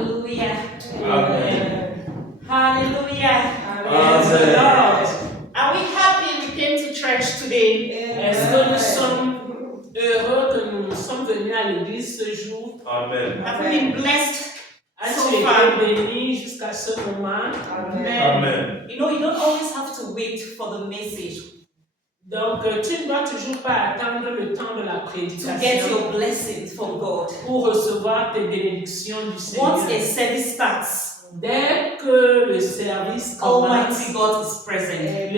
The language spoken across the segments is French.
Hallelujah. Amen. Hallelujah. Amen. Are we happy we came to church today? Est-ce que nous sommes heureux que nous sommes venus à l'église ce jour? Amen. Have we been blessed As-tu so été far? béni jusqu'à ce moment? Amen. You know, you don't always have to wait for the message Donc, tu ne dois toujours pas attendre le temps de la to get prédication your blessings from God. pour recevoir tes bénédictions du Seigneur. Once a service starts, Dès que le service commence, Almighty God is present.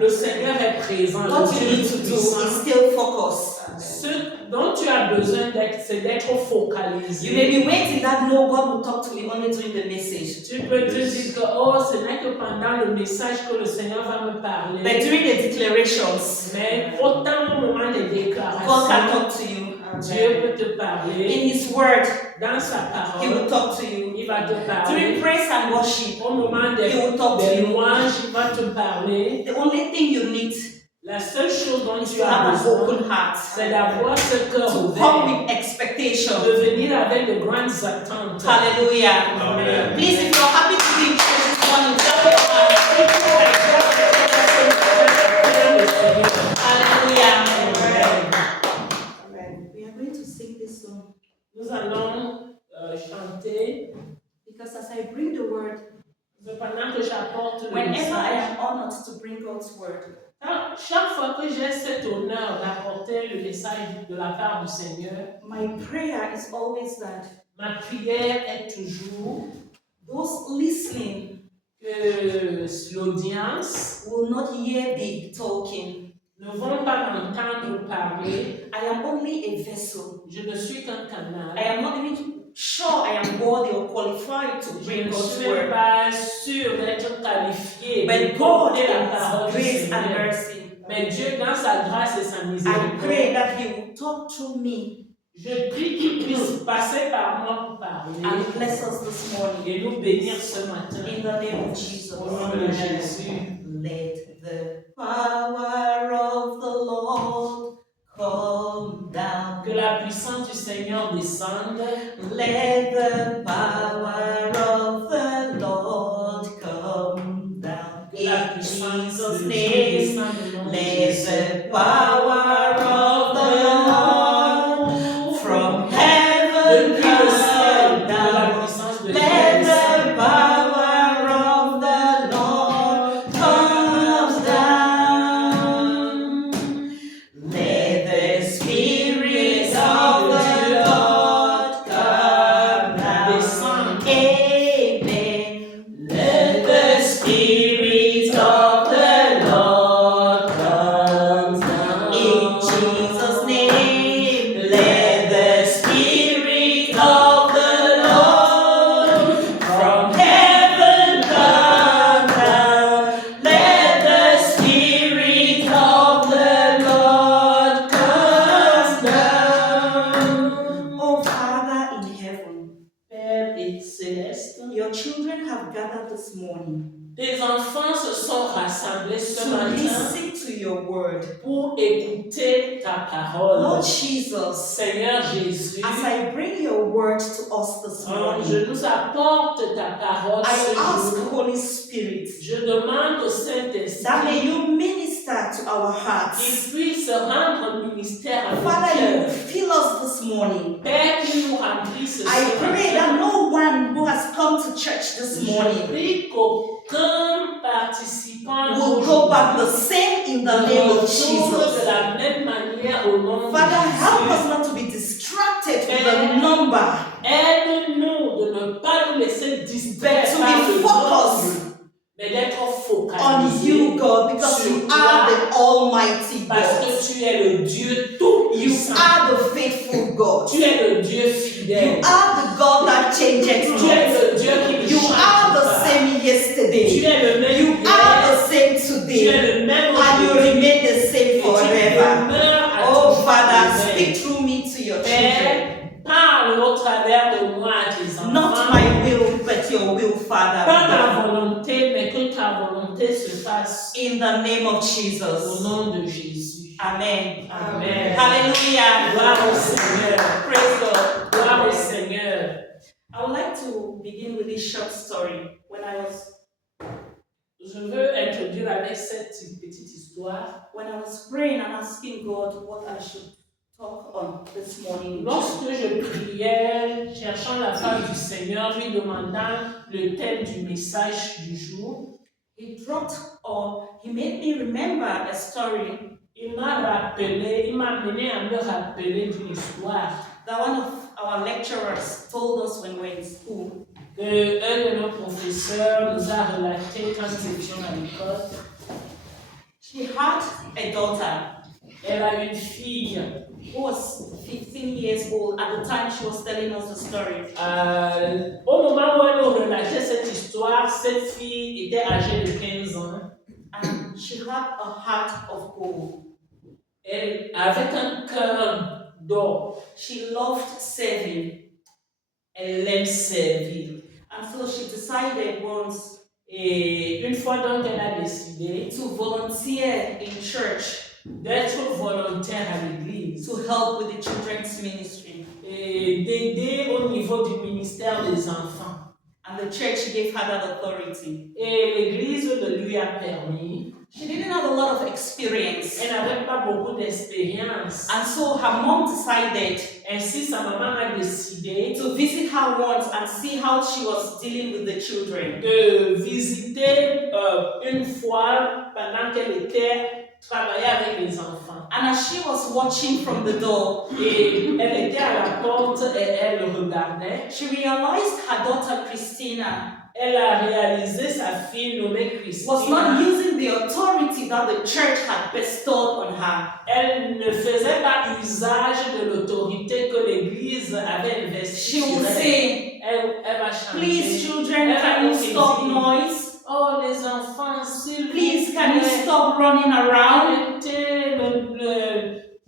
le Seigneur est présent. What Le you Dieu need to do Tout-Puissant. is still focus. Ce dont tu as besoin c'est d'être You may focalisé. be waiting that no, God will talk to me only during the message. Tu peux te dire que oh, ce n'est que pendant le message que le Seigneur va me But parler. during the declarations, Mais autant au moment des God can déclarations, talk to you. Dieu peut te parler. In His Word, Dans sa He will parole, talk to you. il va te During parler. praise and worship, Au moment He will talk to des you. louanges, il va te parler. The only thing you need La seule chose dont is tu to as have an besoin, open heart, c'est d'avoir ce cœur to ouvert, come with expectation. de venir avec de grandes attentes. Hallelujah. Amen. Please, if you're happy to be in church this morning, clap your hands. Hallelujah. We are going to sing this song Nous allons chanter. because as I bring the word, Pendant que j'apporte le whenever I message, am honored to bring God's word, chaque fois que j'ai cet honneur d'apporter le message de la part du Seigneur, my prayer is always that ma prière est toujours those listening que l'audience will not hear me talking. ne vont pas m'entendre parler. I am only a vessel. Je ne suis qu'un canal. I am not even sure I am worthy or qualified to Je bring ne God's suis même word. pas sûre d'être qualifiée But de God, porter la in parole His du grace and Seigneur. mercy, Mais Dieu, dans sa grâce et sa I miséricorde, pray that He will talk through me je prie qu'il puisse passer par moi pour parler and bless us this morning. et nous bénir ce matin. In the name of Jesus. Au nom de Jésus. Let the power of the Lord come down. Que la puissance du Seigneur descende. Let the power of the Lord come down. Que la In puissance Jesus' de Dieu name, descende au nom de let Jésus. the power of the Lord from heaven Depuis le ciel, come que la down. puissance de Dieu Let descende. the power of the Lord come down. Let the Spirit of the Lord come down. Amen. Let the Spirit of the Lord come down. In Jesus' name, let the Spirit of the Lord from heaven come down. Let the Spirit of the Lord come down. Oh, Father in heaven, Père et céleste, your children have gathered this morning tes enfants se sont rassemblés ce to matin listen to your word. pour écouter ta parole. Lord Jesus, Seigneur Jésus, as I bring your word to us this je morning, nous apporte ta parole ce I ask jour. Holy Spirit Je demande au that Saint-Esprit may you minister to our hearts. qu'il puisse rendre ministère à nos Father, you cœurs. fill us this morning. Père, qu'il nous remplisse ce I pray that matin. no one who has come to church this Je morning prie qu'aucun participant will go back the same in the name of de Jesus. la même manière au nom de Father, help Jésus. us not to be distracted with the number, Aide-nous de ne pas nous laisser but distraire to par be le focused nombre, mais d'être on focalisé you, God, because sur you toi, are the Almighty parce God. que tu es le Dieu You tout-puissant. are the faithful God. Tu es le Dieu You fidèle. are the God that changes Tu es not. le Dieu qui ne You change are the pas. same Tu yesterday. es le même You are hier. the same Tu es today. le même And you aujourd'hui. remain the same Et tu forever. demeures à Oh, toujours Father, le speak même. through me to your children. Père, parle au travers de moi à tes Not enfants. my will, but your will, Father. Pas ma volonté, mais que ta volonté se fasse In the name of au Jesus. nom de Jésus. Amen. Amen. Hallelujah. Gloire au Seigneur. Praise God. Gloire au Seigneur. I would like to begin with this short story. Je veux introduire avec cette petite histoire. When I was praying and asking God what I should talk on this morning, Lorsque je priais, cherchant la face du Seigneur, lui demandant le thème du message du jour, He made me remember a story il m'a amené à me rappeler d'une histoire that one of our lecturers told us when we were in school. Un de nos professeurs nous a relaté quand nous étions à l'école. She had a daughter Elle a une fille. who was 15 years old at the time she was telling us the story. Au moment où elle nous relatait cette histoire, cette fille était âgée de 15 ans. And she had a heart of gold. Elle avait un cœur d'or. She loved serving. Elle aime servir. And so she decided once Et une fois donc elle a décidé to volunteer in church d'être volontaire à l'église to help with the children's ministry. et d'aider au niveau du ministère des enfants. And the church gave her that authority. Et l'église le lui a permis. She didn't have a lot of experience. Elle n'avait pas beaucoup d'expérience. And so her mom decided Ainsi, sa maman a décidé to visit her once and see how she was dealing with the children. de visiter une fois pendant qu'elle travaillait avec les enfants. And as she was watching from the door, Et elle était à la porte et elle regardait. she realized her daughter Christina Elle a réalisé sa fille nommée was not Christina. using the authority that the church had bestowed on her. Elle ne faisait pas usage de l'autorité que l'Église avait investie She sur would elle. say, Elle va chanter. "Please, children, can you stop noise? Oh, les enfants, s'il vous Please, can you plaît, stop running around?" arrêtez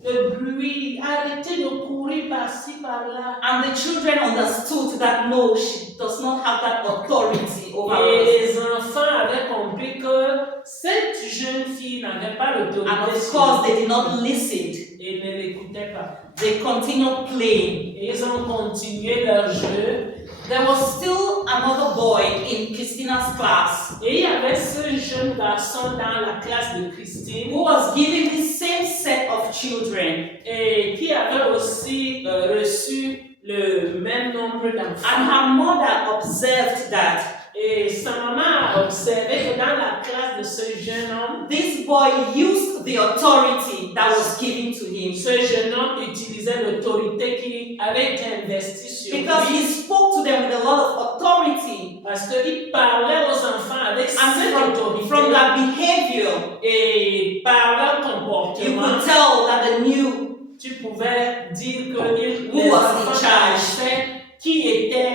le bruit, arrêtez de courir par-ci, par-là. And the children understood that no, she does not have that authority over Et us. les enfants avaient compris que cette jeune fille n'avait pas And l'autorité of sur course, elle they did not listen. et ne l'écoutaient pas. They continued playing. Et ils ont continué leur jeu. There was still another boy in Christina's class Et il y avait ce jeune garçon dans la classe de Christine who was given the same set of children. et qui avait aussi reçu le même nombre And d'enfants. her mother observed that Et sa maman a observé que dans la classe de ce jeune homme, this boy used the authority that was given to him ce jeune homme utilisait l'autorité qui avait été investie sur because lui he spoke to them with a lot of authority. parce qu'il parlait aux enfants avec And cette autorité from their behavior, et par leur you comportement, could tell that they knew tu pouvais dire que Who les was in enfants charge? connaissaient qui était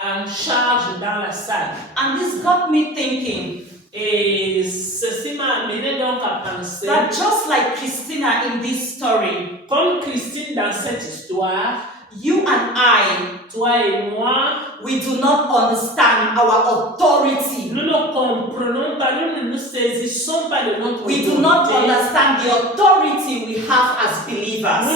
en charge dans la salle. And this got me thinking Et ceci m'a amené donc à penser, that just like Christina in this story, comme Christine dans cette histoire, you and I, toi et moi, we do not understand our authority. nous ne comprenons pas, nous ne nous saisissons pas de notre We do not autorité. understand the authority we have as believers.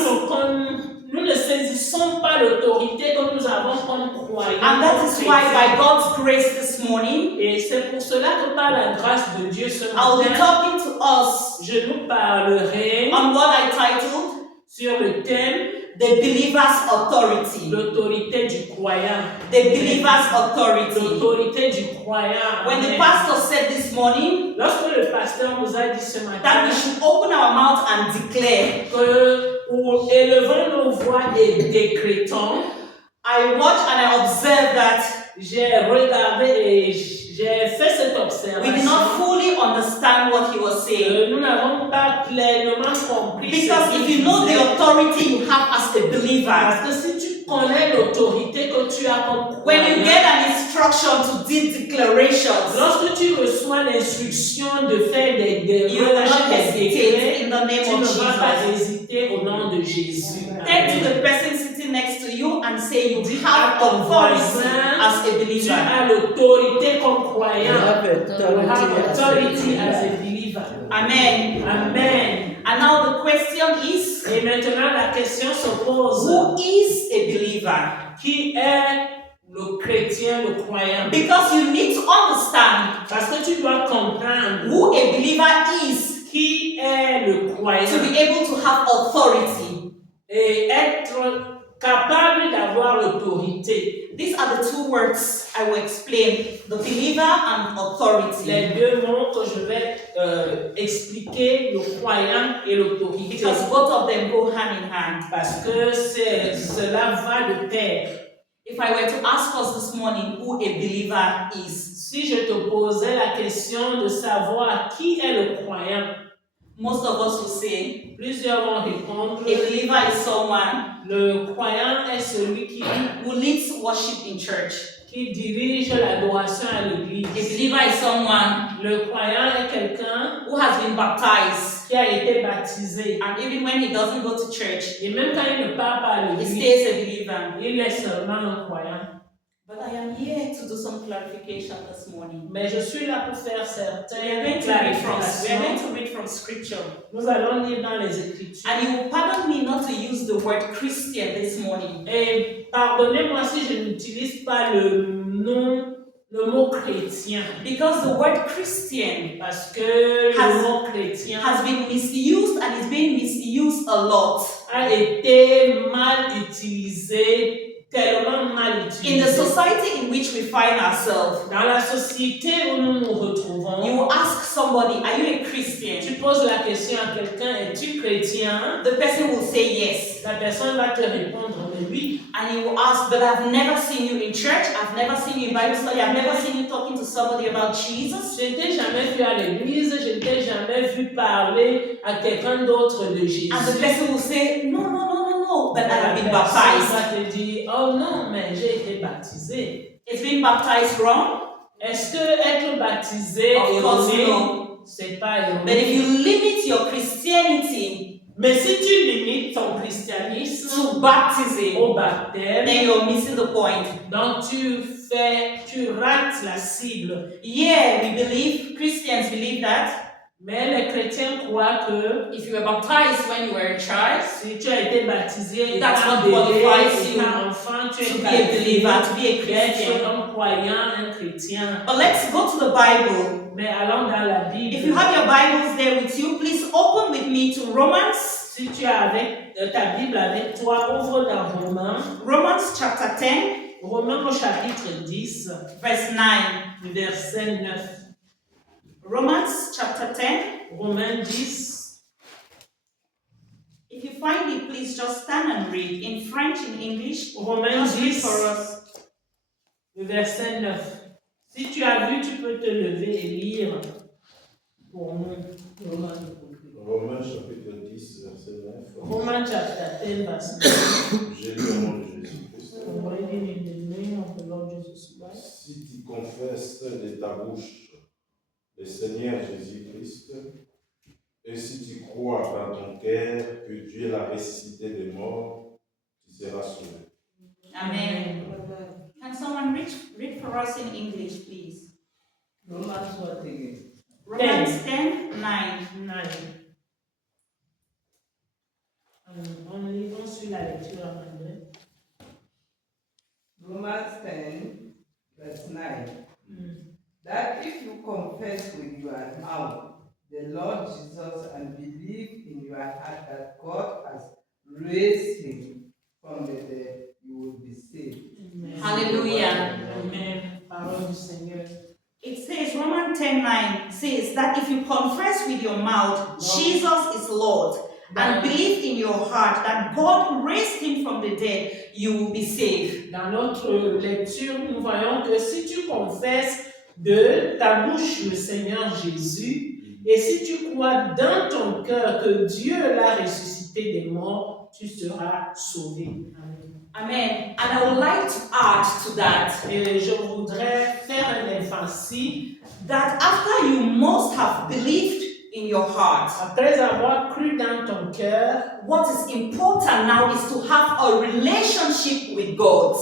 Nous ne saisissons pas l'autorité que nous avons comme croyants. And that comme is why, chrétiens. by God's grace this morning, Et c'est pour cela que par la grâce de Dieu ce I'll be matin, talking to us je nous parlerai on what I titled sur le thème The Believer's Authority. l'autorité du croyant. The Believer's Authority. L'autorité du croyant. When the Amen. pastor said this morning Lorsque le pasteur nous a dit ce that matin we should open our mouth and declare, que nous élevons nos voix et décrétons, I watched and I observed that j'ai regardé et j'ai fait cette we did not observation. fully understand what he was saying. Nous n'avons pas pleinement compris. Because ce if qu'il you know disait. the authority you have as a believer, Parce que si tu connais l'autorité que tu as comme when you croyant, get an instruction to do declarations, lorsque tu reçois l'instruction de faire des you will not relâcher des hesitate décrets, in the name tu of ne vas pas Jesus. hésiter au nom de Jésus. Turn Amen. to the person sitting next to you and say you Dis have à ton authority voisin, as a Tu believer. as l'autorité comme croyant. have You have authority as a believer. Amen. Amen. And now the question is, Et maintenant la question se pose, who is a believer? qui est le chrétien, le croyant. Because you need to understand Parce que tu dois comprendre who a believer is qui est le to croyant be able to have authority. et être capable d'avoir l'autorité. These are the two words I will explain, the believer and authority. Les deux mots que je vais expliquer, le croyant et l'autorité. Because both of them go hand in hand. Parce que cela va de pair. If I were to ask us this morning who a believer is, Si je te posais la question de savoir qui est le croyant, most of us will say, plusieurs vont répondre, a believer is someone le croyant est celui who leads worship in church. qui dirige l'adoration à A l'église. believer is someone Le croyant est quelqu'un who has been baptized, qui a été baptisé. and even when he doesn't go to church, Et même quand il ne part pas à he l'église, stays a believer. il est seulement un croyant. But I am here to do some clarification this morning. Mais je suis là pour faire We are certaines going to read clarifications. from scripture. Nous allons lire dans les Écritures. And you will pardon me not to use the word Christian this morning. Et pardonnez-moi si je n'utilise pas le mot chrétien. Because the word Christian Parce que le mot chrétien has been misused and is being misused a lot. a été mal utilisé, tellement mal In the utilisé. society in which we find ourselves, Dans la société où nous nous retrouvons, you will ask somebody, are you a Christian? tu poses la question à quelqu'un, es-tu chrétien? The person will say yes. La personne va te répondre, mais oui. And you will ask, but I've never seen you in church, I've never seen you in Bible study, I've never seen you talking to somebody about Jesus. Je ne t'ai jamais vu à l'église, je ne t'ai jamais vu parler à quelqu'un d'autre de Jésus. And the person will say, no, but La I've been personne baptized. va te dire, oh non, mais j'ai été baptisé. Is being baptized wrong? Est-ce que être baptisé est Of course erroné? no. C'est pas But erroné. if you limit your Christianity Mais si tu limites ton christianisme to baptism, au baptême, then you're missing the point. donc tu rates la cible. Yeah, Christians believe that Mais les chrétiens croient que if you were baptized when you were a child, si tu as été baptisé That's étant what bébé, qualifies you étant enfant, tu to es be a baptisé, believer, to be a d'être Christian. un croyant, un chrétien. But let's go to the Bible. Mais allons dans la Bible. If you have your Bibles there with you, please open with me to Romans. Si tu as avec ta Bible avec toi, ouvre dans Romans chapter 10, Romains au chapitre 10, verse 9. verset 9. Romans chapter 10. Romains 10. If you find it, please just stand and read in French, in English. Romains Just read 10, for us. verset 9. Si tu as vu, tu peux te lever et lire pour nous. Romains chapitre 10, verset 9. Romains chapter 10, verset 9. J'ai lu au nom de Jésus-Christ. I'm reading in the name of the Lord Jesus Christ. Si tu confesses de ta bouche le Seigneur Jésus-Christ, et si tu crois dans ton cœur que Dieu l'a ressuscité des morts, tu seras sauvé. Amen. Can someone read for us in English, please? Romans what again? Romans 10, 9. 9. On suit la lecture en anglais. Romans 10, verse 9. That if you confess with your mouth the Lord Jesus and believe in your heart that God has raised him from the dead, you will be saved. Amen. Hallelujah. Amen. Parole du Seigneur. It says, Romans 10:9 says that if you confess with your mouth Jesus is Lord and believe in your heart that God raised him from the dead, you will be saved. Dans notre lecture, nous voyons que si tu confesses de ta bouche le Seigneur Jésus et si tu crois dans ton cœur que Dieu l'a ressuscité des morts, tu seras sauvé. Amen. Amen. And I would like to add to that Et je voudrais faire un emphasis. that after you must have believed in your heart, Après avoir cru dans ton cœur, what is important now is to have a relationship with God.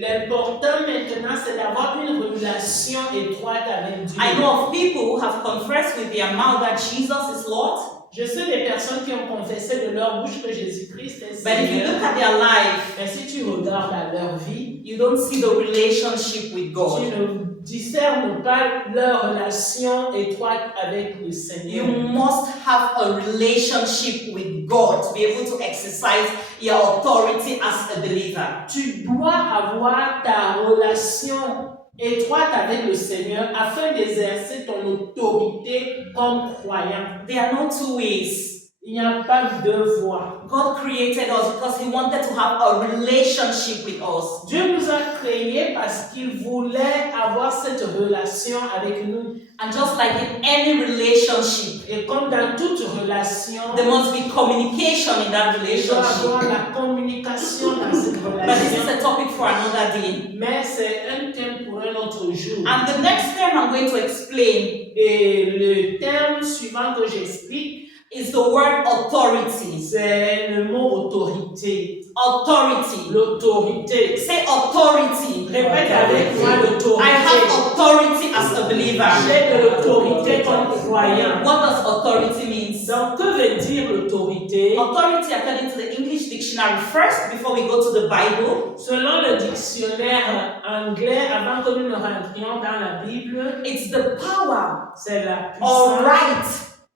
l'important maintenant, c'est d'avoir une relation étroite avec Dieu. I know of people who have confessed with their mouth that Jesus is Lord. Je sais des personnes qui ont confessé de leur bouche que Jésus-Christ est But if you Seigneur. look at their life, Mais si tu regardes à leur vie, you don't see the relationship with tu God. ne discernes pas leur relation étroite avec le You Seigneur. must have a relationship with God to be able to exercise your authority as a believer. Tu dois avoir ta relation étroite avec le Seigneur afin d'exercer ton autorité comme croyant. There are no two ways. Il n'y a pas deux voies. God created us because He wanted to have a relationship with us. Dieu nous a créés parce qu'il voulait avoir cette relation avec nous. And just like in any relationship, Et comme dans toute relation, there must be communication in that il doit avoir relationship. la communication dans cette But this is relation. a topic for another day. Mais c'est un thème pour un autre jour. And the next term I'm going to explain Et le terme suivant que j'explique, is the word authority. c'est le mot autorité. Authority. L'autorité. Say authority. Répète avec moi I l'autorité. have authority as a believer. J'ai de l'autorité comme croyant. What does authority mean? Donc, que veut dire l'autorité? Authority, according to the English dictionary, first, before we go to the Bible, Selon le dictionnaire anglais, avant que nous ne rentrions dans la Bible, it's the power c'est la or puissance right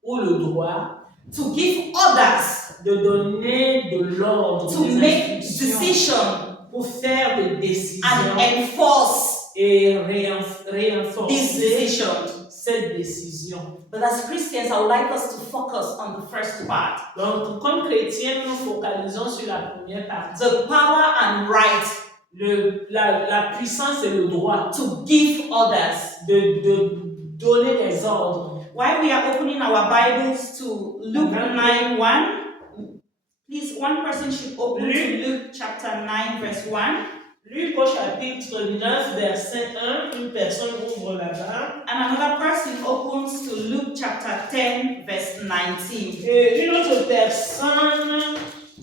ou le droit to give orders, de donner de l'ordre, to des make instructions, decision, pour faire des and décisions enforce et these renforcer decisions. cette décision. But as Christians, I would like us to focus on the first part, Donc, comme chrétiens, nous focalisons sur la première partie. the power and right La puissance et le droit to give orders. de donner des ordres. While we are opening our Bibles to Luke 9:1, please, one person should open to Luke chapter 9, verse 1. Luc au chapitre 9, verset 1, une personne ouvre là-bas. And another person opens to Luke chapter 10, verse 19. Et une autre personne,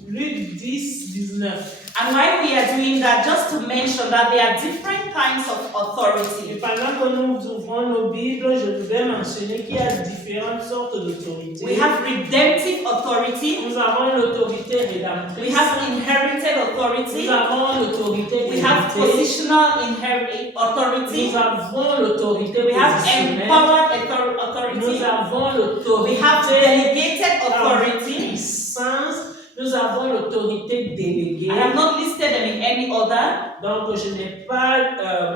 Luc 10, 19. And while we are doing that, just to mention that there are different kinds of Et authority. pendant que nous ouvrons nos Bibles, je voudrais mentionner qu'il y a différentes sortes d'autorités. We have redemptive authority, Nous avons l'autorité we rédemptrice. have inherited authority, Nous avons l'autorité we have héritée. positional authority, Nous avons l'autorité we have positionnelle. empowered Nous authority, avons we l'autorité have delegated authority. puissance. Nous avons l'autorité déléguée. I have not listed them in any order. Donc, je n'ai pas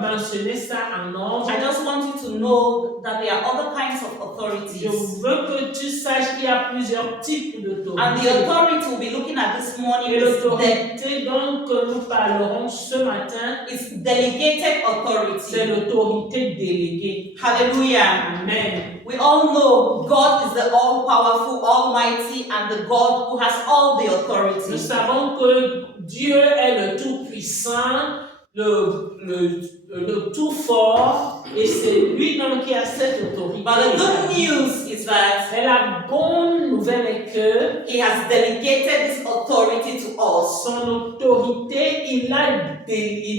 mentionné ça en ordre. I just want you to know that there are other kinds of Je authorities. veux que tu saches qu'il y a plusieurs types d'autorité. And the authority we'll be looking at this morning Et is l'autorité dont nous parlerons ce matin, delegated c'est authority. l'autorité déléguée. Hallelujah. Amen. We all know God is the all-powerful, almighty, and the God who has all the Nous authority. savons que Dieu est le tout-puissant, le tout-fort, et c'est lui-même qui a cette autorité. But the good news is that Mais la bonne nouvelle est que He has delegated this authority to us. son autorité, il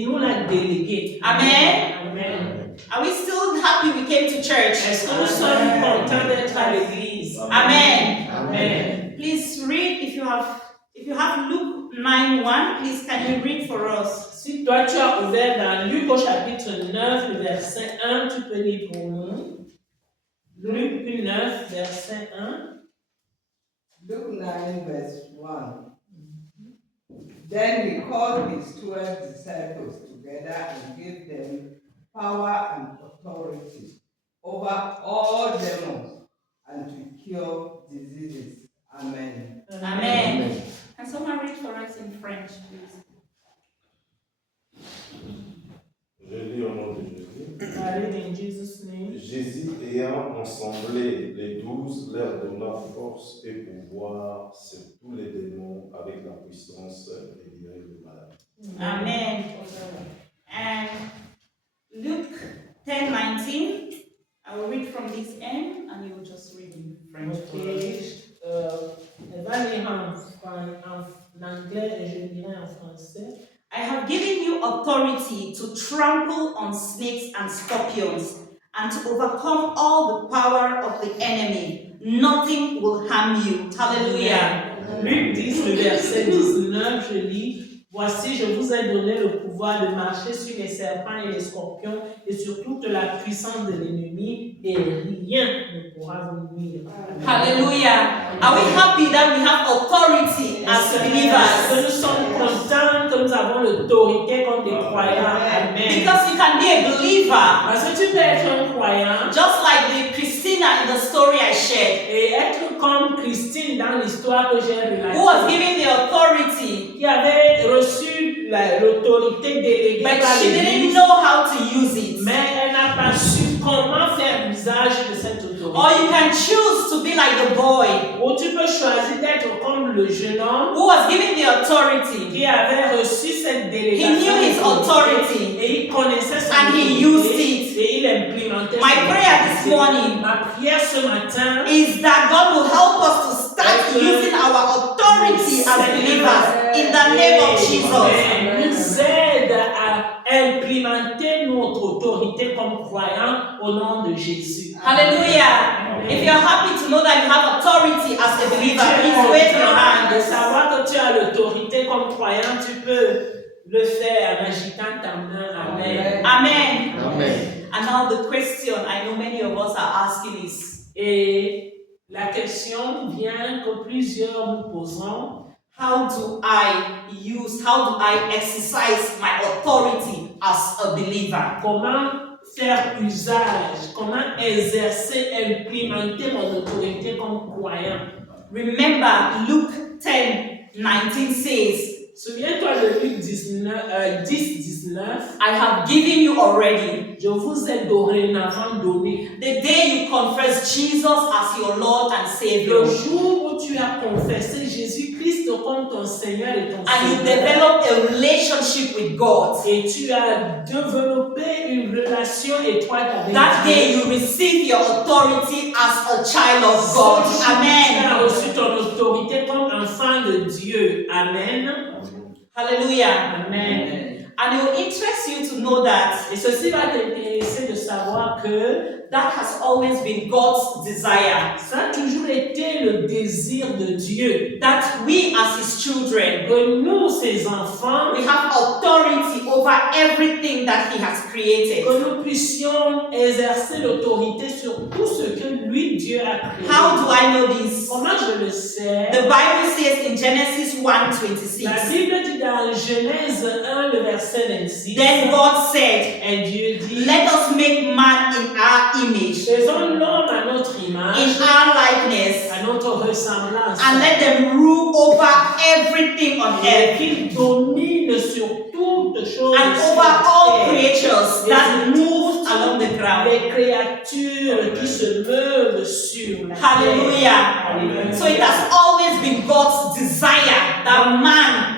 nous l'a déléguée. Amen. Amen. Are we still happy we came to church? Est-ce que nous sommes contents d'être à l'église? Amen. Amen. Please read if you have Luke 9:1. Please can you read for us? Si toi tu as ouvert dans Luc au chapitre 9, le verset 1, tu peux lire pour nous. Luc 9, verset 1. Luke 9, verse 1. Then he called his 12 disciples together and gave them power and authority over all demons and to cure diseases. Amen. Amen. Can someone read for us in French, please? Je lis au nom de Jésus. I read in Jesus' name. Jésus ayant assemblé les 12, leur donna force et pouvoir sur tous les démons avec la puissance de guérir les malades. Amen. And Luke 10:19. I will read from this end, and you will just read in French. Elle va lire en anglais et je lirai en français. I have given you authority to trample on snakes and scorpions, and to overcome all the power of the enemy, nothing will harm you. Hallelujah. Luc 10, le verset 19, je lis. Voici, je vous ai donné le pouvoir de marcher sur les serpents et les scorpions et sur toute la puissance de l'ennemi et rien ne pourra vous nuire. Hallelujah. Are we happy that we have authority as Que believers? nous sommes contents que nous avons l'autorité comme des croyants. Amen. Because you can be a believer, Parce que tu peux être un croyant just like the Christina in the story I shared, et être comme Christine dans l'histoire que j'ai relatée, who was given the authority, qui avait reçu l'autorité déléguée but par she didn't l'Église, know how to use it. mais elle n'a pas su comment faire usage de cette autorité. Or you can choose to be like the boy Ou tu peux choisir d'être comme le jeune homme who was given the authority. qui avait reçu cette He délégation knew his authority et il connaissait son and he autorité used it. et il implémentait My son prayer this autorité. morning Ma prière ce matin is that God will help us to start using our authority as believers in the name of Jesus. nous aide à implémenter notre autorité comme croyants au nom de Jésus. Hallelujah. If you're happy to know that you have authority as a believer, please wave your De hand. savoir que tu as l'autorité comme croyant, tu peux le faire en agitant ta main. Amen. Amen. Amen. And now the question I know many of us are asking is, Et la question vient que plusieurs nous posons. how do I exercise my authority as a believer? Comment faire usage, comment exercer, implémenter mon autorité comme croyant. Remember, Luke 10:19 says, Souviens-toi de Luc 10, 19. I have given you already. Je vous ai dorénavant donné. The day you confess Jesus as your Lord and Le Savior, jour où tu as confessé Jésus-Christ comme ton Seigneur et ton and you Sauveur, develop a relationship with God, et tu as développé une relation étroite avec that Dieu, day you receive your authority as a child of God. ce jour, tu Amen. as reçu ton autorité comme enfant de Dieu. Amen. Hallelujah. Amen. And it will interest you to know that Et ceci va t'intéresser de savoir que that has always been God's desire, ça a toujours été le désir de Dieu. that we as His children, Que nous, ses enfants, we have authority over everything that He has created. que nous puissions exercer l'autorité sur tout ce que lui, Dieu a créé. How do I know this? Comment je le sais? The Bible says in Genesis La 1:26, Bible dit dans Genèse 1, le verset 26, then God said, et Dieu dit, let us make man in our image, faisons l'homme à notre in image, our likeness, à notre ressemblance, and let them rule over everything on et earth qu'il domine sur toutes choses and sur over la all terre. creatures that move along the ground. Les créatures qui se meuvent sur la terre. Hallelujah. Alléluia. So it has always been God's desire that man,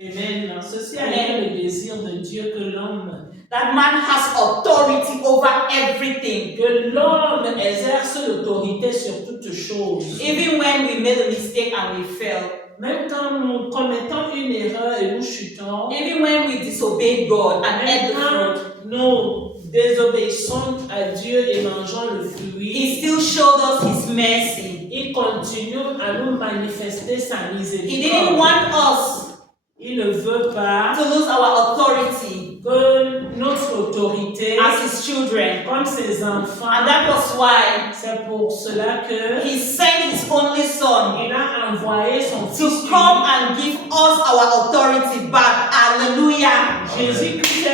Amen. Ceci a été le désir de Dieu that man has authority over everything. que l'homme exerce l'autorité sur toutes choses. Even when we made a mistake and we fell, Même quand nous commettons une erreur et nous chutons, even when we disobeyed God and ate même the fruit, quand nous désobéissons à Dieu et mangeons le He fruit, still showed us His mercy. il continue à nous manifester sa He didn't miséricorde. want us Il ne veut pas to lose our authority que notre autorité, as His children. comme ses enfants, And that was why c'est pour cela que He sent His only Son il a envoyé son to Fils come and give us our authority back. Hallelujah. Jésus-Christ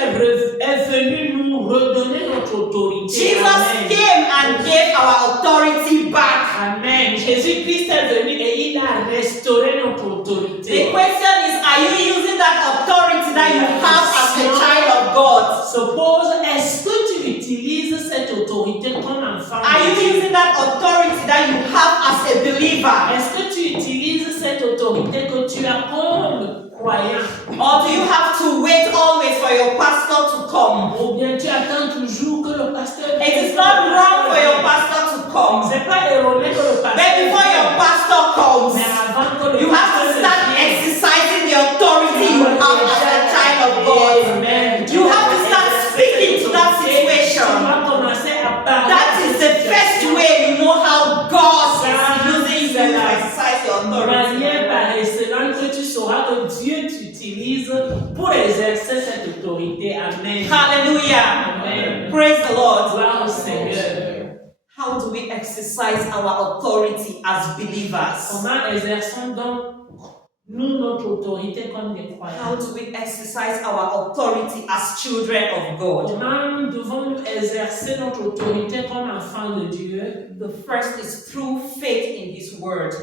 est venu nous redonner notre autorité. Jesus Amen. came and gave our authority back. Amen. Jésus-Christ est venu et il a restauré notre The autorité. question is, are you using that authority that you have as a child of God? Suppose, est-ce que tu utilises cette autorité comme enfant Are de you Dieu? using that authority that you have as a believer? Est-ce que tu utilises cette autorité que tu as comme croyant? Or do you have to wait always for your pastor to come? Ou bien tu attends toujours que le pasteur It is not wrong for your pastor to come. C'est pas erroné que le pasteur But before your pastor comes, mais avant que le you have to pasteur start vienne, exercising the authority you have as a child of God. Amen. You have to start speaking to that Tu situation. dois commencer à parler. That is the first way you know how God l'Église pour exercer cette autorité. Amen. Hallelujah. Amen. Praise the Lord. Gloire au Seigneur. How do we exercise our authority as believers? Comment exerçons donc nous notre autorité comme des How croyants? do we exercise our authority as children of God? Comment devons-nous exercer notre autorité comme enfants de Dieu? The first is through faith in His Word.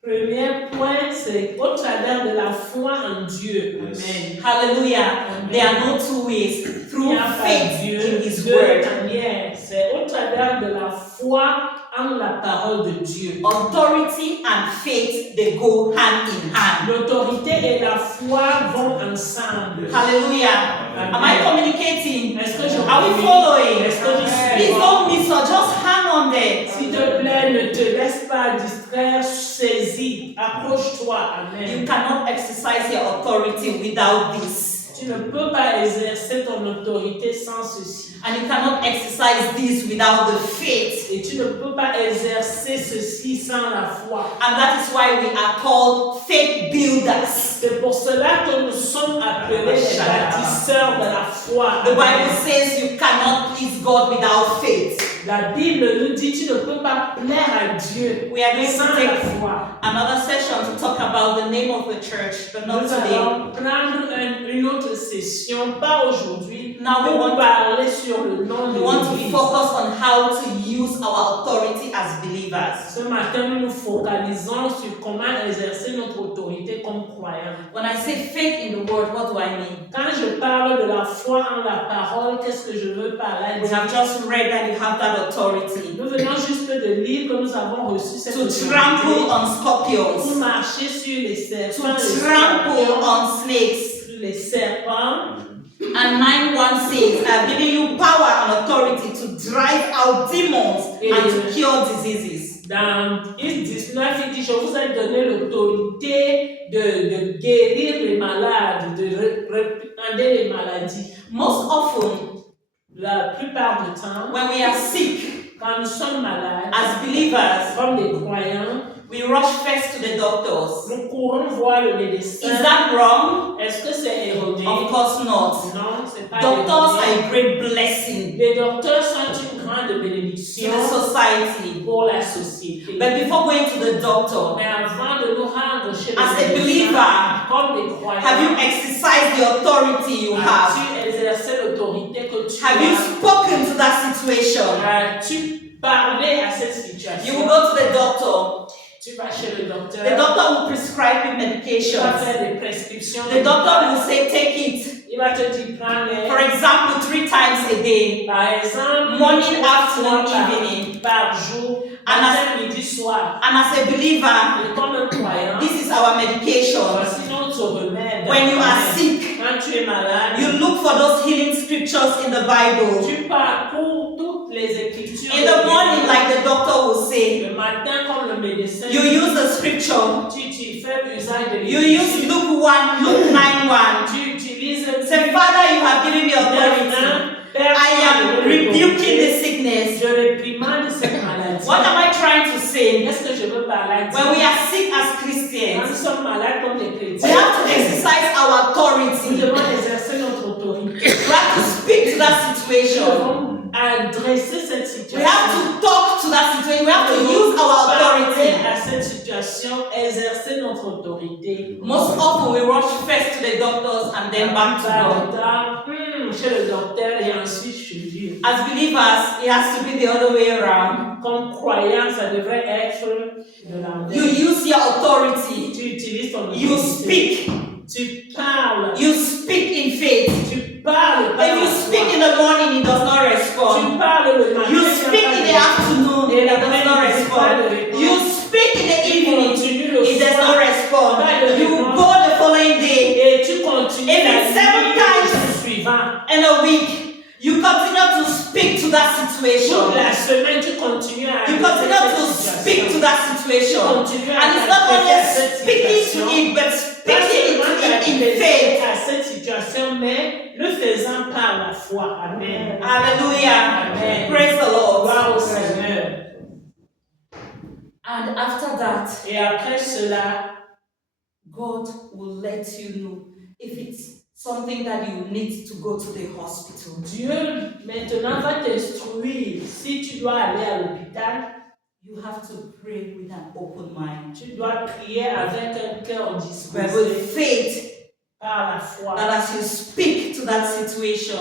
Premier point, c'est au travers de la foi en Dieu. Yes. Amen. Hallelujah. Amen. There are no two ways. Il Through n'y a pas faith Dieu in His deux Word. manières. C'est au travers de la foi en la parole de Dieu. Authority and faith, they go hand in hand. L'autorité et la foi vont ensemble. Hallelujah. Am I communicating? Est-ce que je Are we suis? following? Est-ce que je suis? Please don't miss her. Just hang on there. S'il te plaît, ne te laisse pas distraire, saisis, accroche-toi. You Amen. cannot exercise your authority without this. Tu ne peux pas exercer ton autorité sans ceci. And you cannot exercise this without the faith. Et tu ne peux pas exercer ceci sans la foi. And that is why we are called faith builders. C'est pour cela que nous sommes appelés les bâtisseurs de la foi. The Bible says you cannot please God without faith. La Bible nous dit tu ne peux pas plaire à Dieu We are going sans to la take foi. another session to talk about the name of the church, but not Nous today. allons prendre une autre session, pas aujourd'hui, Now we pour want- parler sur le nom We de want to l'Église. focus on how to use our authority as believers. Ce matin, nous nous focalisons sur comment exercer notre autorité comme croyants. When I say faith in the word, what do I mean? Quand je parle de la foi en la parole, qu'est-ce que je veux par là We dire? have just read that you have that authority Nous venons juste de lire que nous avons reçu cette to autorité trample on pour scorpions, marcher sur les serpents, to trample on snakes. sur les serpents. And 9:1 says, I've given you power and authority to drive out demons and to cure diseases. Dans Is 19, il dit, je vous ai donné l'autorité de guérir les malades, de reprendre les maladies. Most often, La plupart du temps, when we are sick quand nous sommes malades, as believers, comme des croyants, we rush first to the doctors. nous courons voir le médecin. Is that wrong? Est-ce que c'est erroné? Of course not. Non, c'est pas Doctors erroné. are a great blessing Les docteurs sont une grande to bénédiction the society. pour la société. But before going to the doctor, Mais avant de nous rendre chez le as a médecin, believer, comme des croyants, have you exercised the authority you have? as-tu exercé l'autorité que tu Have you as? spoken to that situation? As-tu parlé à cette You situation? will go to the doctor. Tu vas chez le docteur. The doctor will prescribe you Il va medications. faire des prescriptions. The doctor will say, take it. Il va te dire, prends-les. For example, 3 times a day. Par exemple, Morning, 3 afternoon, fois evening. par jour, And matin, midi, soir. And as a believer, Et comme un croyant, this is our medication. voici notre remède. When you are sick, Quand tu es malade, you look for those healing scriptures in the Bible. tu parcours toutes les écritures. In the morning, like the doctor will say, Le matin, comme le médecin, you use the scripture. tu fais usage de You use Luke 1, Luke 9:1. Tu utilises Say, Father, you have given me authority. I am rebuking the sickness. Je réprimande cette maladie. What am I trying to say? Qu'est-ce que je veux par là dire? When we are sick as Quand nous Christians, sommes malades comme des we chrétiens, have to exercise our nous authority. devons exercer notre autorité. We have to speak to that Nous situation. devons adresser cette We situation. have to talk to that situation. We have to Nous use devons our parler authority. à cette situation, exercer notre autorité. Most often we rush first to the doctors and then back to God. Chez le docteur et ensuite chez Dieu. As believers, it has to be the other way around. Comme croyant, ça devrait être de l'envers. You use your authority. Tu utilises ton autorité. You speak. Tu parles. You speak in faith. Tu parles. par If you la speak foi. in the morning, it does not respond. Tu parles le matin. You speak in the afternoon, it does not respond. You speak in the evening, it does not respond. You go the following day. Et tu continues If it's 7 times suivant. in a week, you continue to speak to that Toute situation. la semaine, tu continues à You continue to speak to that situation. And it's not only speaking to it, but speaking to it in faith. à cette situation, mais le faisant par la foi. Amen. Hallelujah. Amen. Praise the Lord. Gloire au Seigneur. And after that, Et après cela, God will let you know if it's something that you need to go to the hospital. Dieu maintenant va t'instruire. Si tu dois aller à l'hôpital, You have to pray with an open mind. tu dois prier avec un cœur But disposé with faith par la foi. that as you speak to that situation,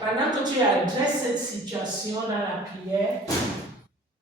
Pendant que tu adresses cette situation dans la prière,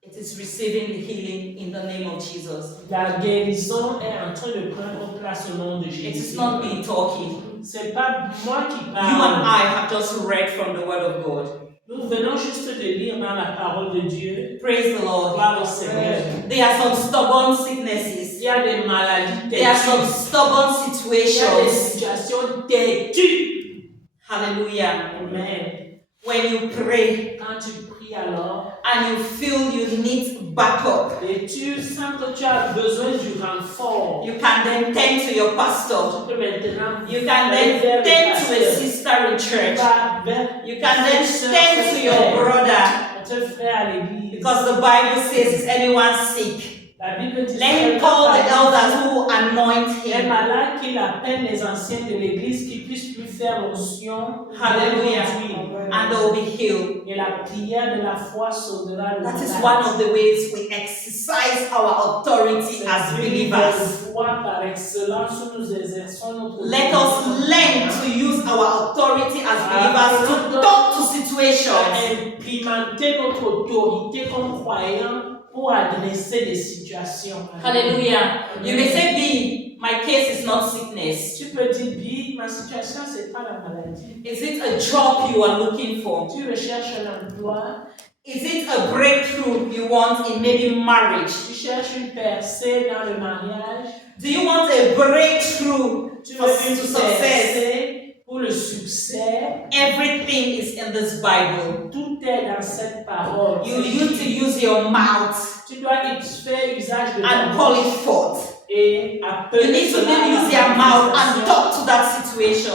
it is receiving the healing in the name of Jesus. la guérison est en train de prendre place au nom de It Jésus. is not me talking. C'est pas moi qui You and parle. I have just read from the Word of God. Nous venons juste de lire dans la parole de Dieu. Praise the Lord. Gloire au Seigneur. There are some stubborn sicknesses. Il y a des maladies There are some têtues. stubborn Il y a des situations. situations têtues. Hallelujah. Amen. When you pray Quand tu pries alors, and you feel you need backup, et tu sens que tu as besoin du renfort, you can then turn to your pastor. tu peux maintenant You can then vers le turn to a pasteur. sister in Tu church. vas vers You can then turn to your brother. ton frère à l'église. Because the Bible says, is anyone sick? La Bible dit Let him call the elders who anoint Il est him. malade qu'il appelle les anciens de l'église qui puissent lui faire l'onction. Hallelujah. d'huile. And they will be healed. Et la prière de la foi sauvera le That is malade. one of the ways we exercise our authority as C'est une believers. foi par excellence où nous exerçons notre Let us learn to use our authority as believers to talk to situations. implémenter notre autorité comme croyants pour adresser des situations. Hallelujah. You may say, B, my case is not sickness. Tu peux dire, Bi, ma situation, c'est pas la maladie. Is it a job you are looking for? Tu recherches un emploi, Is it a breakthrough you want in maybe marriage? tu cherches une percée dans le mariage, Do you want a breakthrough tu for veux une to success? percée pour le succès. Everything is in this Bible. Tout est dans cette parole. You need to use your mouth Tu dois faire usage de and ta call bouche it forth. et You appeler need to cela then use à your mouth and manifestation. talk to that situation.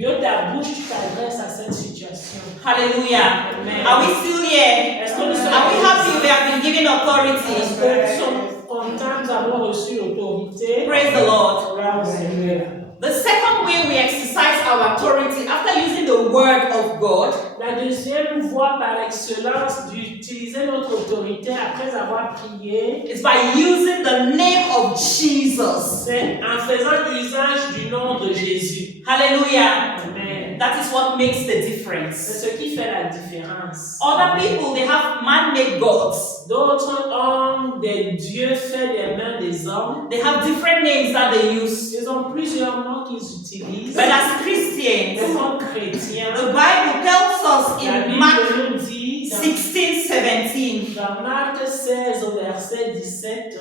De ta bouche, tu t'adresses à cette situation. Hallelujah. Amen. Are we still here? Est-ce que nous sommes Are we happy we have been given Est-ce authority? que nous sommes contents d'avoir reçu l'autorité? Praise the Lord. Gloire au Seigneur. The second way we exercise our authority after using the word of God La deuxième voie par excellence d'utiliser notre autorité après avoir prié, is by using the name of Jesus. c'est en faisant usage du nom de Jésus. Hallelujah. Amen. That is what makes the C'est difference. ce qui fait la différence. Other people, they have man-made gods. D'autres ont des dieux faits des mains des hommes. They have different names that they use. Ils ont plusieurs noms qu'ils utilisent. But as Ils Christians, sont chrétiens. the Bible tells us La in Bible Mark nous dit dans 16:17. dans Marc 16 au verset 17,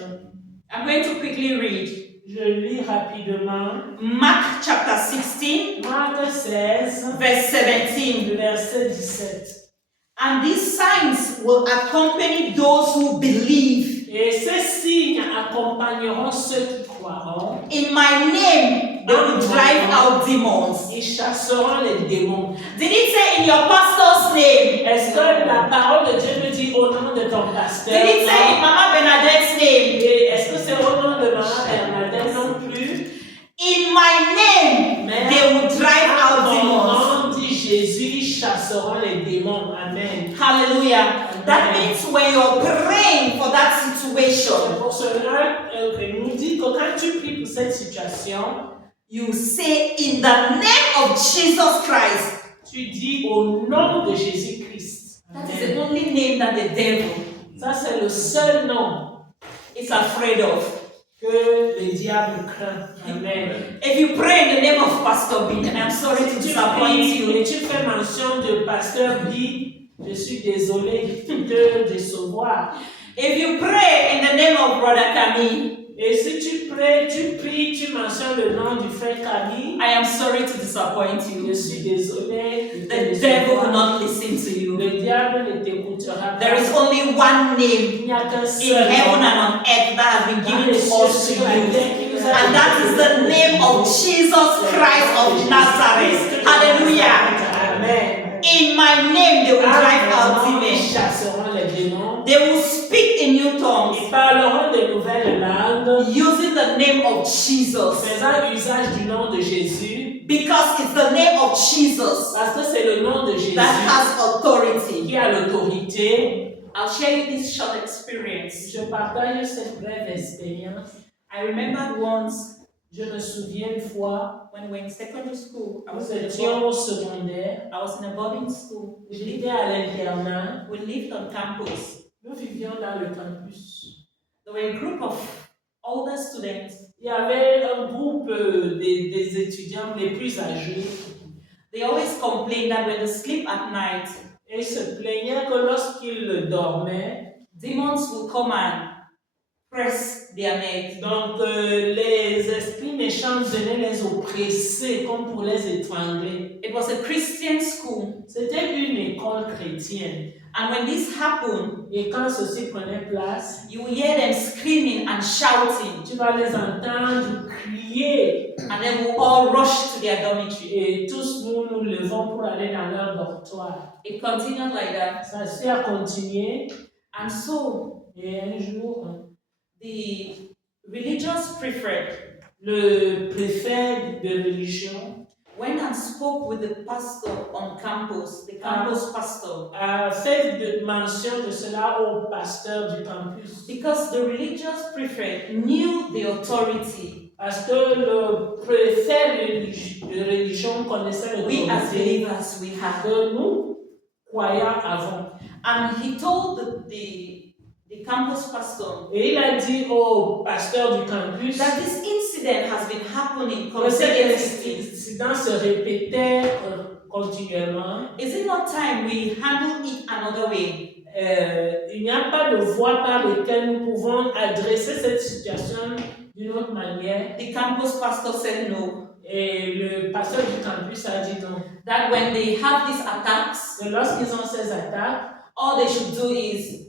I'm going to quickly read. je lis rapidement. Mark chapter 16, Marc 16, verse 17. le verset 17. And these signs will accompany those who believe. Et ces signes accompagneront ceux qui croiront. In my name, they will drive out demons. Ils chasseront les démons. Did it say in your pastor's name? Est-ce que la parole de Dieu nous dit au nom de ton pasteur? Did it say in Mama Bernadette's name? Et est-ce que c'est au nom de Maman Bernadette non plus? In my name, Mais they will drive out au demons. nom de Jésus, ils chasseront les démons. Amen. Hallelujah. That Amen. means when you're praying for that situation, C'est pour cela qu'il nous dit que quand tu pries pour cette situation, you say in the name of Jesus Christ. tu dis au nom de Jésus-Christ. That is the Amen. only name that the devil Ça, c'est le seul nom is afraid of. que le diable craint. Amen. If you pray in the name of Pastor B, and I'm sorry to Si tu disappoint pries you, et tu fais mention de Pasteur B, je suis désolé de te décevoir. if you pray in the name of Brother Camille, Et si tu pries, tu mentionnes le nom du frère Camille, I am sorry to disappoint je you. suis désolé de te The devil will décevoir. not listen to you. Le diable ne t'écoutera There is pas. only one name Il n'y a qu'un in seul heaven nom. and on earth that has been Dans given les to cieux, us to sur la use. terre qui nous a And that is the name of Jesus Christ of Nazareth. Hallelujah. Amen. In my name, they will drive out Ils demons. chasseront les démons. They will speak in new tongues Ils parleront de nouvelles langues, using the name of Jesus. faisant usage du nom de Jésus. Because it's the name of Jesus Parce que c'est le nom de Jésus that has authority. qui a l'autorité. I'll share you this short experience. Je partage cette brève expérience. I remember once Je me souviens une fois, when we were in secondary school, nous étions au secondaire, I was in a boarding school. j'étais à l'internat, We lived on campus. nous vivions dans le campus. There were a group of older students. Il y avait un groupe des étudiants les plus âgés They always complained that when they sleep at night, et ils se plaignaient que lorsqu'ils dormaient, demons will come and press their neck. donc les esprits méchants venaient les oppresser comme pour les étrangler. It was a Christian school, C'était une école chrétienne. and when this happened, Et quand ceci prenait place, you will hear them screaming and shouting, tu vas les entendre crier. and then we'll all rush to their dormitory. Et tous nous nous levons pour aller dans leur dortoir. It continued like that. Ça s'est continué. And so, Et un jour, the religious prefect le préfet de religion went and spoke with the pastor on campus, the campus pastor, a fait mention de cela au pasteur du campus. because the religious prefect knew the authority Parce que le préfet de religion connaissait we as l'autorité believers we have. que nous, croyants, avons. And he told the campus pastor Et il a dit au pasteur du campus that this incident has been happening que cet consecutively. incident se répétait continuellement. Is it not time we handle it another way? Il n'y a pas de voie par laquelle nous pouvons adresser cette situation d'une autre manière. The campus pastor said no. Et le pasteur du campus a dit non. That when they have these attacks, Et lorsqu'ils ont ces attaques, all they should do is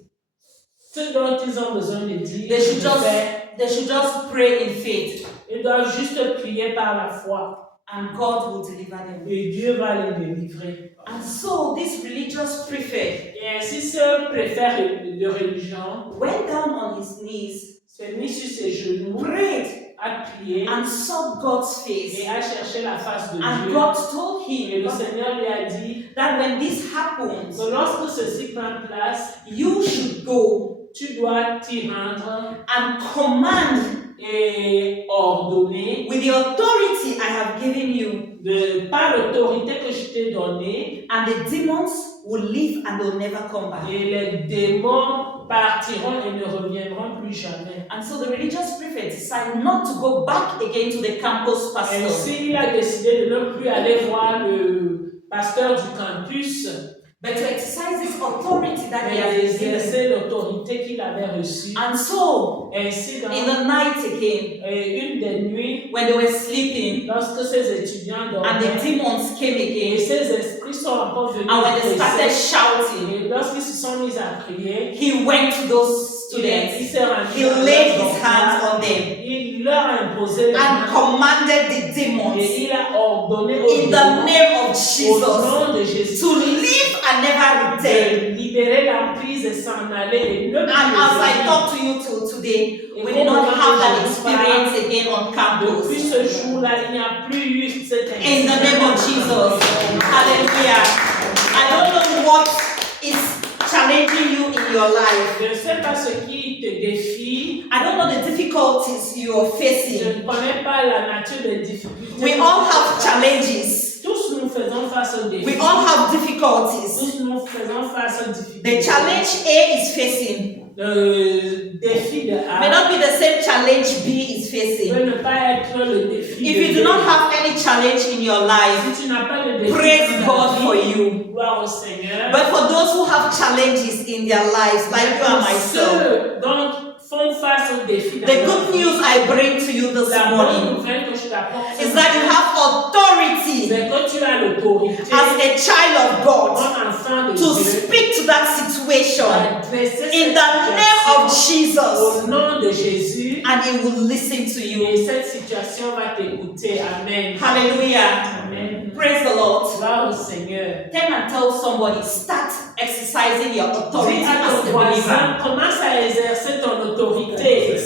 ce dont ils ont besoin de dire, they should de faire, just pray in faith, ils doivent juste prier par la foi. and God will deliver them. Et Dieu va les délivrer. And so this religious prefect Et ainsi, ce préfet de religion went down on his knees, s'est mis sur ses genoux, prayed, a prié and sought God's face. et a cherché la face de And Dieu. God told Et him le Seigneur lui a dit that when this happens, que lorsque ceci prend place, you should go tu dois t'y rendre and command et ordonner with the authority I have given you, par l'autorité que je t'ai donnée, and the demons will leave and they'll never come back. et les démons partiront et ne reviendront plus jamais. And so the religious prefect decided not to go back again to the campus pastor, Ainsi, il a décidé de ne plus aller voir le pasteur du campus, but to exercise this authority that he mais has been given. d'exercer l'autorité qu'il avait reçue. And so, Ainsi, dans in the night again, une des nuits, when they were sleeping, lorsque ces étudiants and the dormaient, demons came et again, ces esprits sont encore venus and when they started presser, shouting, et lorsqu'ils se sont mis à prier, he went to those il students, s'est rendu he dans laid leur his hands dortoir, on them, il leur a imposé les and mains, commanded the et demons il a ordonné aux in the démons, name of au Jesus nom de Jésus, to leave and never return. de libérer l'emprise et s'en aller et ne plus And as I revenir. talk to you till today, Et we comme did not quand have that je experience again on Depuis campus. ce jour-là, il n'y a plus eu cette In the name of Jesus. Hallelujah. I don't know what is challenging you in your life. Je ne sais pas ce qui te défie. I don't know the difficulties you are Je facing. ne connais pas la nature des difficultés. We all have challenges. Tous nous faisons face aux défis. We all have difficulties. Tous nous faisons face aux difficultés. The challenge A is facing Le défi de A may not be the same challenge B is facing. peut ne pas être le défi If de you do B. not have any challenge in your life, Si tu n'as pas de défi praise dans ta God vie, for you. gloire au Seigneur. But for those who have challenges in their lives, like you and myself, Ceux donc font face aux défis dans the leur good vie. news I bring to you this La bonne morning nouvelle que je t'apporte is that you have authority c'est que tu as l'autorité as a child of God comme enfant de to Dieu speak to that situation d'adresser in cette the name of situation Jesus, au nom de Jésus and He will listen to et you. cette situation va t'écouter. Amen. Hallelujah. Amen. Praise the Lord. Gloire au Seigneur. Turn and tell somebody, start exercising your authority Dis à as ton a believer. voisin, commence à exercer ton autorité.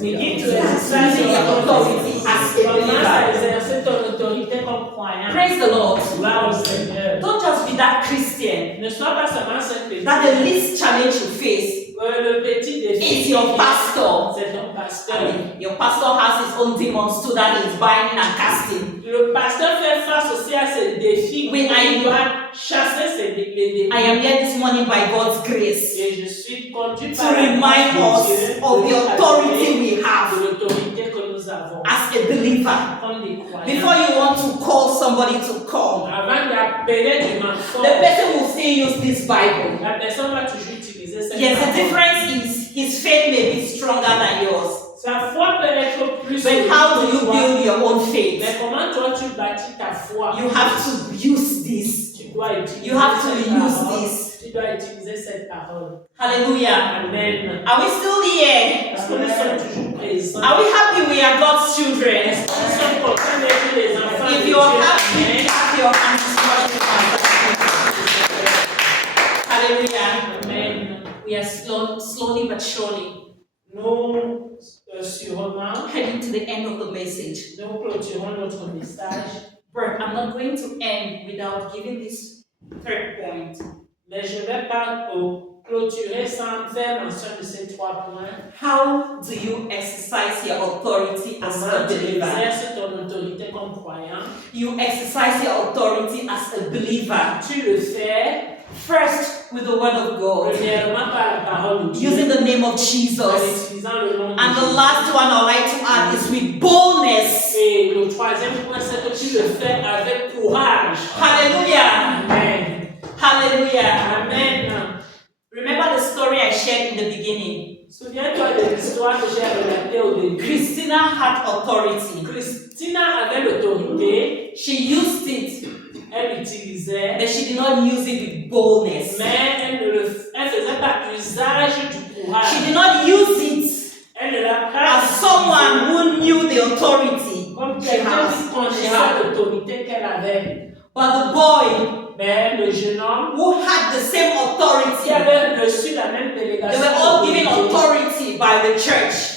Begin to exercise Exercising your your authority authority. as a Commence à believer. exercer ton autorité l'autorité comme croyant. Praise the Lord. Gloire au Seigneur. Don't just be that Christian Ne sois pas seulement ce chrétien. that the least challenge you face Le petit défi. is your pastor. C'est ton pasteur. I mean, your pastor has his own demons too that he's binding and casting. Le pasteur fait face aussi à ces défis. Oui, Il doit chasser ces défis. I am here this morning by God's grace Et je suis conduit to par la remind grâce de us Dieu of the authority we de have l'autorité que nous avons as a believer. comme des croyants. Before you want to call somebody to come, Avant d'appeler du mentor, the person will still use this Bible. la personne va toujours utiliser cette Yes, the parole. difference is his faith may be stronger than yours. Sa foi peut être plus But how do you que toi. build your own faith? Mais comment toi tu bâtis ta foi? You have to use this. Tu dois utiliser You have to cette use parole. this. Tu dois utiliser cette parole. Hallelujah. Amen. Are we still here? Parce que nous sommes toujours présents. Are we happy we are God's children? Est-ce que nous sommes contents d'être les enfants de If Dieu? you're happy, Amen. clap your hands to worship God. Hallelujah. Amen. We are slowly but surely Nous, sûrement, heading to the end of the message. nous clôturons notre message. But I'm not going to end without giving this third point. Mais je ne vais pas clôturer sans faire mention de ces 3 points. How do you exercise your authority as a Comment tu believer? exerces ton autorité comme croyant? You exercise your authority as a believer. Tu le fais First, with the word of God, premièrement par la parole de Dieu, using the name of en Jesus. utilisant le nom de And the Jésus. last one I'd like to add is with boldness. Et le 3e point, c'est que tu le fais avec courage. Hallelujah. Amen. Hallelujah. Amen. Remember the story I shared in the beginning. Souviens-toi de l'histoire que j'ai relatée au début. Christina had authority. Christina avait l'autorité, She used it, elle l'utilisait, but she did not use it with boldness. mais elle faisait pas usage du courage. She did not use it Elle ne l'a pas as someone who knew the authority comme she quelqu'un has. qui connaissait l'autorité qu'elle avait. But the boy Mais le jeune homme who had the same qui authority, avait reçu la même they délégation, were all given d'autorité, authority by the church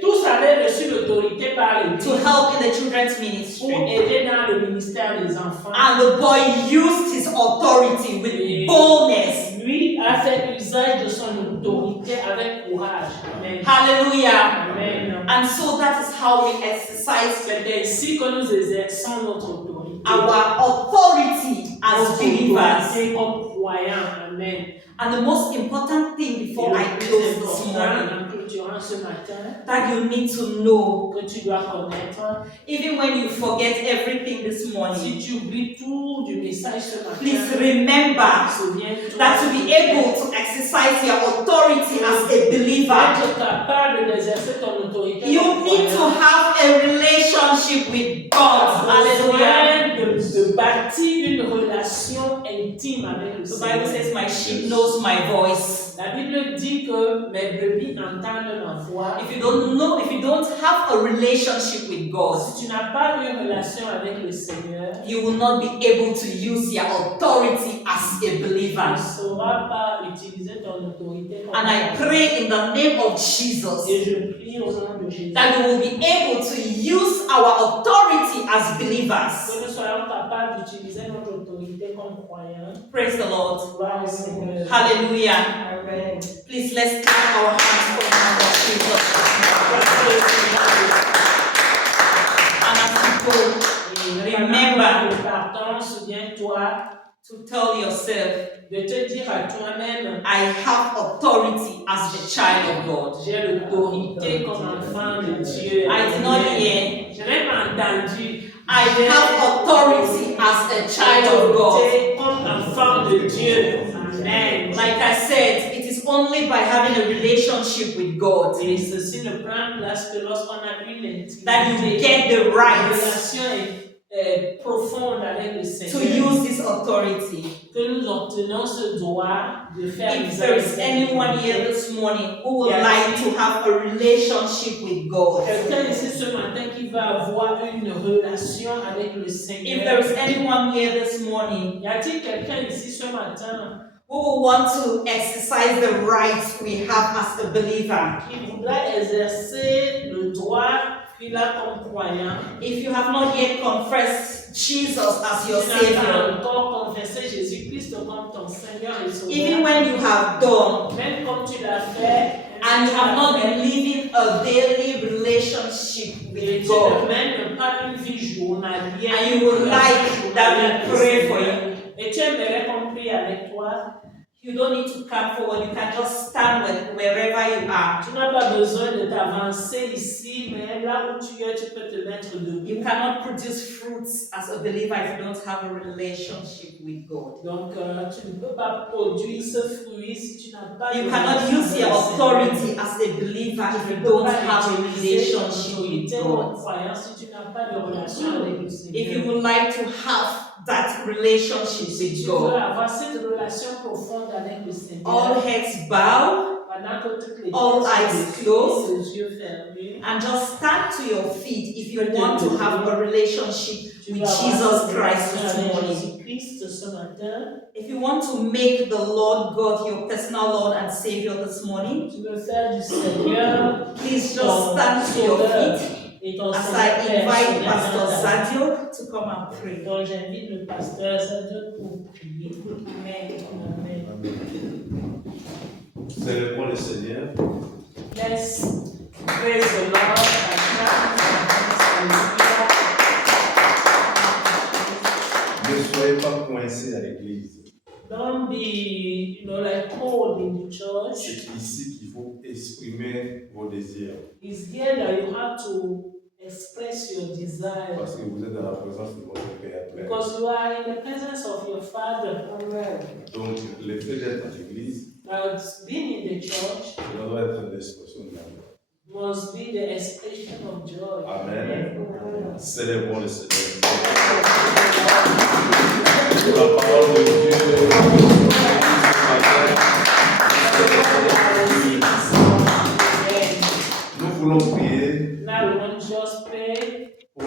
tous avaient reçu l'autorité par to l'Église help in the children's pour ministry. aider dans le ministère des enfants. And the boy used his authority with boldness. Lui a fait usage de son autorité avec courage. Amen. Hallelujah. Amen. And so that is how we exercise C'est ainsi que nous exerçons notre autorité. our authority as Notre believers. autorité comme croyants. Amen. And the most important thing Et before I le plus close this important morning en clôturant ce matin that you need to know, que tu dois connaître, even when you forget everything this si morning, tu oublies tout du message ce please matin, remember souviens-toi that to be able to exercise your authority as a believer, être capable d'exercer ton autorité. you comme need to croyant. have a relationship with God. Hallelujah. De bâtir une relation intime avec le The Seigneur. Bible says, "My sheep knows my voice." La Bible dit que mes brebis entendent ma voix. If you don't know, if you don't have a relationship with God, Si tu n'as pas une relation avec le Seigneur, you will not be able to use your authority as a tu ne believer. sauras pas utiliser ton autorité. comme And I croyant. pray in the name of Jesus Et je prie au nom de Jésus that we will be able to use our authority as believers. que nous soyons capables d'utiliser notre autorité comme croyants. Praise the Lord. Gloire au Seigneur. Hallelujah. Amen. Please let's clap our hands for the name of Jesus. And as you go, remember Nous partons, souviens-toi to tell yourself, de te dire à toi-même, I have authority as a child of God. j'ai l'autorité comme enfant de Dieu. I did not hear. Je n'ai pas entendu. I have authority as a child of God. Autorité comme enfant de Dieu. Amen. Like I said, it is only by having a relationship with God Et ceci ne prend place que lorsqu'on a une intimité, that you get the une right relation profonde avec le to Seigneur, use this authority. que nous obtenons ce droit de faire If there is anyone here this morning who would like to have a relationship with God, Quelqu'un ici ce matin qui va avoir une relation avec le if Seigneur. there is anyone here this morning Y a-t-il quelqu'un ici ce matin who will want to exercise the rights we have as a believer, qui voudrait exercer le droit Puis-là, comme croyant, if you have not yet confessed Jesus as si your tu n'as pas Savior, encore confessé Jésus-Christ comme ton Seigneur et even Sauveur, when you have done, même comme tu l'as fait, and you have not fait, been living a daily relationship et with tu God, ne mènes pas une vie journalière, and you would like that we pray for you, et tu aimerais qu'on prie avec toi, you don't need to come forward. You can just stand wherever you are. tu n'as pas besoin de t'avancer ici, mais là où tu es, tu peux te mettre debout. You cannot produce fruits as a believer if you don't have a relationship with God. Donc, tu ne peux pas produire ce fruit si tu n'as pas You de cannot relation use your avec le Seigneur. authority as a believer if Tu you ne peux don't pas have a utiliser ton relationship with autorité ou God. croyance si tu n'as pas de relation avec le Seigneur. If you would like to have that relationship Si with tu veux God, avoir cette relation profonde avec le Seigneur, all heads bow pendant que toutes les all têtes eyes sont closed, baissées, les yeux fermés, and just stand to your feet if you want to have a relationship tu with vas avoir Jesus cette Christ relation this avec morning. Jésus-Christ ce matin. If you want to make the Lord God your personal Lord and Savior this morning, Tu veux faire du Seigneur please just ton stand to your sauveur feet et ton as Seigneur I invite personnel Pastor dans ta vie. Sadio to come and pray. Donc j'invite le pasteur Sadio pour prier. Amen. Amen. Amen. Célébrons le Seigneur. Let's praise the Lord and hallelujah. Ne soyez pas coincés à l'église. Don't be, like cold in the church. C'est ici qu'il faut exprimer vos désirs. It's here that you have to express your desire. Parce que vous êtes dans la présence de votre Père. Because you are in the presence of your Father. Donc, le fait d'être à l'église, Now, being in the church cela doit être l'expression de l'amour. must be the expression of joy. Amen. Célébrons le Seigneur. La parole de Dieu. Nous voulons prier Now we want to just pray